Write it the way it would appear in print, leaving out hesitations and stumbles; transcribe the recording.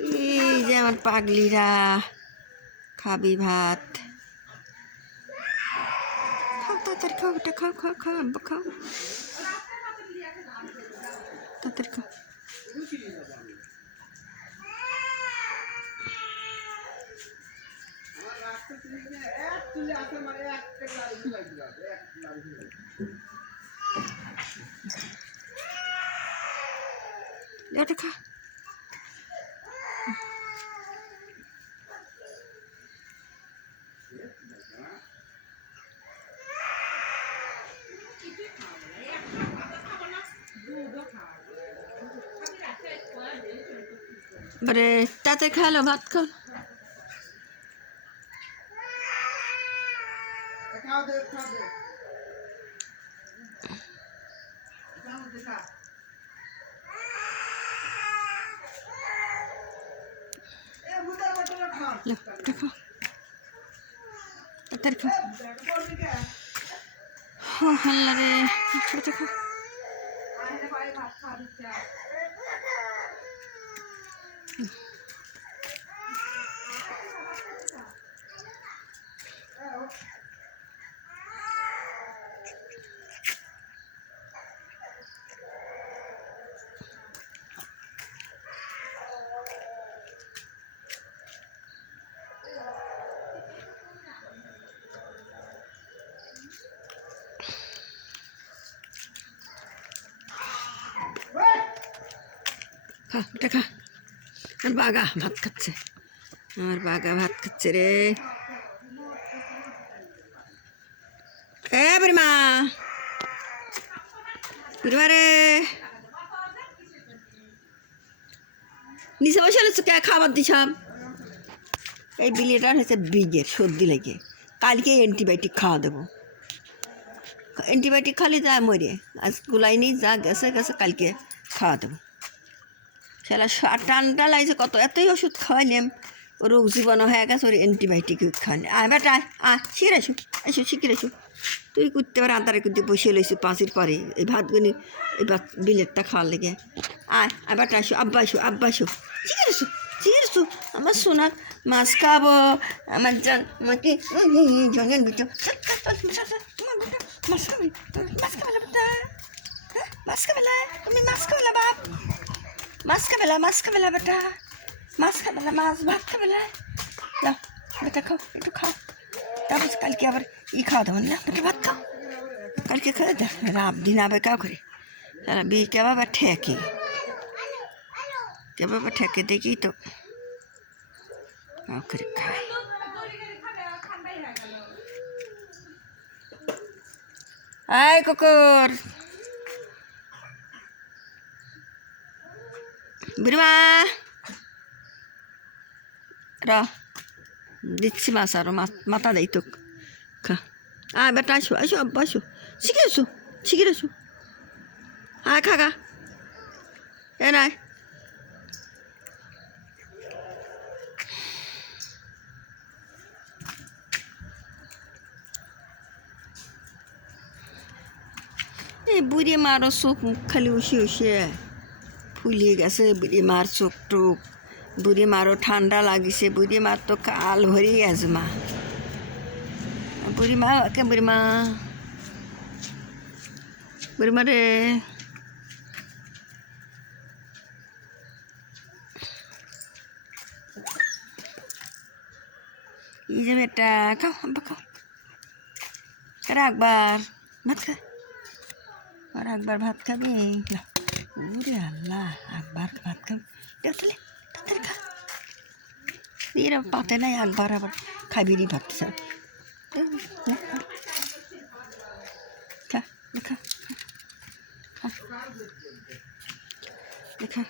এই যে আমার পাগলিরা খাবি ভাত খাও তাড়াতাড়ি খাও এটা খাও খাও খাও আব্বা খাও তাড়াতাড়ি খাও এটা খা বরে তাতে খালো ভাত খাও আল্লাহ রে ছোটো খা খা এটা খা আর বাঘা ভাত খাচ্ছে আমার বাঘা ভাত খাচ্ছে রে বুড়িমা বুড়িমা রে নিচে বসে কে খাবার দিছাম এই বিলিটার হয়েছে ব্রিজের সর্দি লেগে কালকে অ্যান্টিবায়োটিক খাওয়া দেবো অ্যান্টিবায়োটিক খালি যা মরে আজ গুলাইনি যা গেছে গেছে কালকে খাওয়া দেবো সেটা টানটা লাগছে কত এতই ওষুধ খাওয়াইলাম ও রোগ জীবাণু হয়ে গেছে ওর অ্যান্টিবায়োটিক খাওয়ানি আয় বেটা শিখে এসো এসো শিখে এসো তুই করতে পারে আন্তারে করতে বসে লইছি পাঁচির পরে এই ভাতগুনি এই বিলেটটা খাওয়ার লেগে আয় বেটা এসো আব্বা এসো আব্বা এসো শিখে এসো শিখে এসো আমার সোনা মাছ খাবো আমার জান আমাকে জনের ভিতর মাছ খাবি মাছ খাবে বেটা মাছ খাবে তুমি মাছ খাবে বাপ মাছ খাবে বেটা মাছ খাবে মাছ ভাত খাবে যাও বেটা খাও একটু খাও তারপর কালকে আবার খাওয়া দেবো না বেটা ভাত খাও কালকে খাওয়া দেখ রাব দিন আবে কাউ করে তারা বি কেবাবা ঠেকে দেখি তো কাউ করে খায় আয় কুকুর বুড়িমা দিচ্ছি মাছ আরো মাথা দেই তো খা বেটা আসো আসো আব্বা আসো শিখে এসো আয় খা এ নাই এই বুড়ি মারও চোখ মুখ খালি উসে ফুলিয়ে গেছে বুড়ি মার চোখ টোক বুড়ি মারও ঠান্ডা লাগিছে বুড়ি মার তো কাল ভরি আজমা বুড়িমা কে বুড়িমা রে এই যে বেটা খাও আব্বা খাও একবার ভাত খা আর একবার ভাত খাবি ওরে আল্লাহ একবার ভাত খাবি দেখলে তাড়াতাড়ি খা এরা পাতে নাই একবার আবার খাবি নি ভাবছে খা খা খা